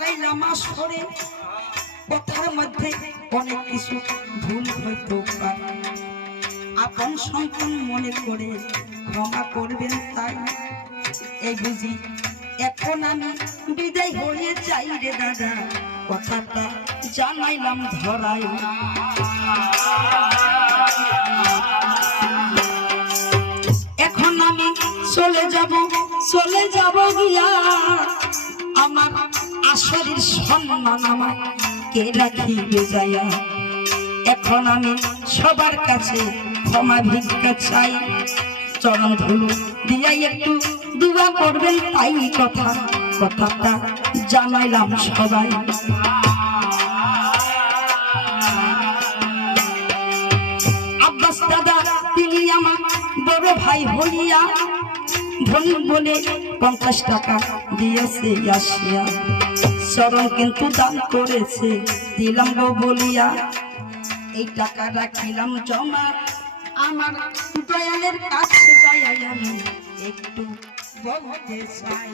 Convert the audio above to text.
দাঁড়াইলাম আসরে কথার মধ্যে অনেক কিছু ভুল হইতে পারে। আপন সন্তান মনে করে ক্ষমা করবেন তাই। এই বুঝি, এখন আমি বিদায় হয়ে যাই রে দাদা। কথাটা জানাইলাম, ধরাই। এখন আমি চলে যাব চলে যাব গিয়া। আসরের সম্মান আমার কে রাখিবে যাইয়া এখন আমি সবার কাছে ক্ষমা ভিক্ষা চাই। চরণ ধুলো দিয়াই একটু দুয়া করবেন, তাই কথা। কথাটা জানাইলাম সবাই। দাদা, তিনি আমার বড় ভাই হলিয়া ধনী বলে পঞ্চাশ টাকা দিয়েছে আসিয়া। চরণ কিন্তু দান করেছে, দিলাম বলিয়া। এই টাকা রাখিলাম জমা, আমার দয়ালের কাছে যাই আমি একটু বলতে চাই।